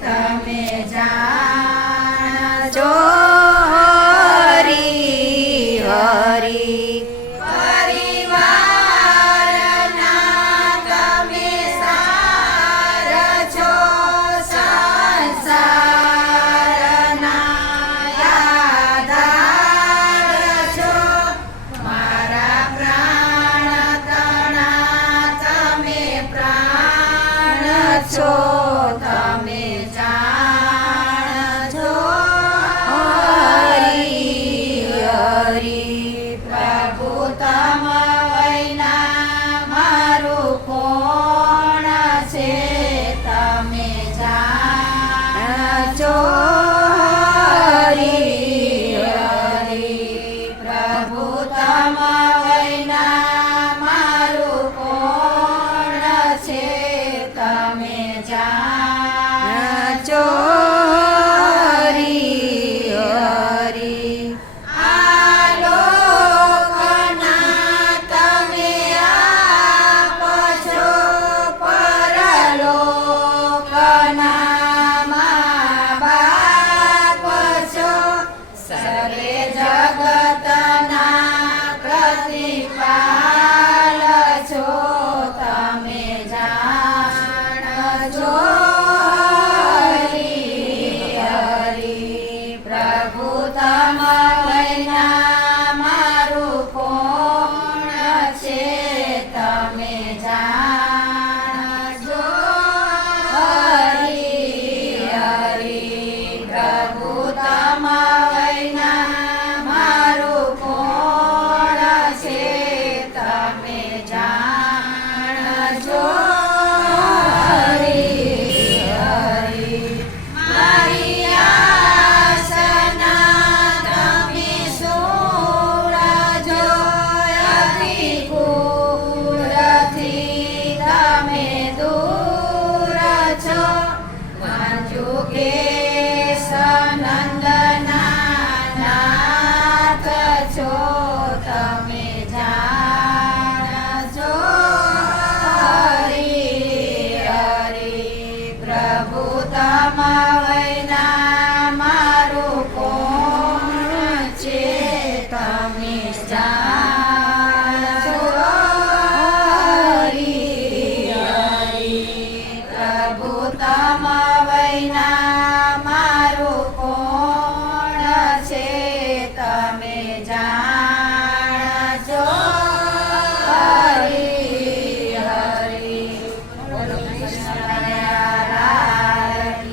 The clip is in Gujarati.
તમે જાણજો હરી હરી પરિવારના તમે સાર છો સંસારના આધાર છો મારા પ્રાણ તણા તમે પ્રાણ છો તમે જાણજો હરી હરી પ્રભુ તમારા મારું કોણ છે તમે જાણજો હરી હરી પ્રભુ તમારા મારું કોણ છે તમે જાણજો હરી હરી આ લોકના તમે આપો છો પરલોકના મા બાપ છો સર્વે જગતના પ્રતિપાલ છો તમે જાણજો હરી હરી પ્રભુ તમારા મારું કોણ છે તમે જાણજો હરી હરી પ્રભુ તમારા મારું કોણ છે તમે જાણજો હરી હરી મારી આસના તમે સૂરજો અતિ કુળથી તમે દૂર છો મંજુ કેશ નંદના નાથ છો તમે જાણજો હરી હરી પ્રભુ